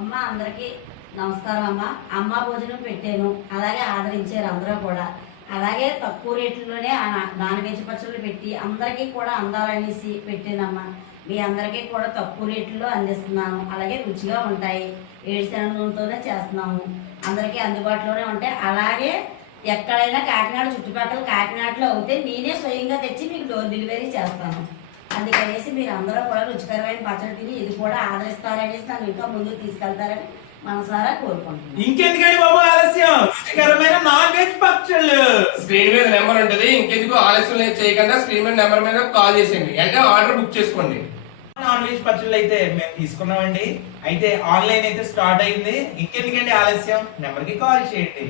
అమ్మ అందరికీ నమస్కారం అమ్మ. అమ్మ భోజనం పెట్టాను, అలాగే ఆదరించారు అందరూ కూడా. అలాగే తక్కువ రేట్లలోనే నాన్ వెజ్ పచ్చళ్ళు పెట్టి అందరికీ కూడా అందాలనేసి పెట్టానమ్మా. మీ అందరికీ కూడా తక్కువ రేట్లలో అందిస్తున్నాను. అలాగే రుచిగా ఉంటాయి. ఏడుశనగ నూనెతోనే చేస్తున్నాము. అందరికీ అందుబాటులోనే ఉంటాయి. అలాగే ఎక్కడైనా కాకినాడ చుట్టుపక్కల కాకినాడలో అయితే నేనే స్వయంగా తెచ్చి మీకు డోర్ డెలివరీ చేస్తాను. అందుకనేసి మీరు అందరూ కూడా రుచికరమైన పచ్చడి తిని ఇది కూడా ఆదరిస్తారనేసి నన్ను ఇంకా ముందుకు తీసుకెళ్తారని మనసారా కోరుకుంటున్నాను. ఇంకెందుకండి బాబు ఆలస్యం, రుచికరమైన నాన్ వెజ్ పచ్చళ్ళు స్క్రీన్ మీద నెంబర్ ఉంటది. ఇంకెందుకు ఆలస్యం చేయకుండా స్క్రీన్ మీద నెంబర్ మీద కాల్ చేసేయండి, అంటే ఆర్డర్ బుక్ చేసుకోండి. నాన్ వెజ్ పచ్చళ్ళు అయితే మేము తీసుకున్నామండి. అయితే ఆన్లైన్ అయితే స్టార్ట్ అయింది. ఇంకెందుకండి ఆలస్యం, నెంబర్ కి కాల్ చేయండి.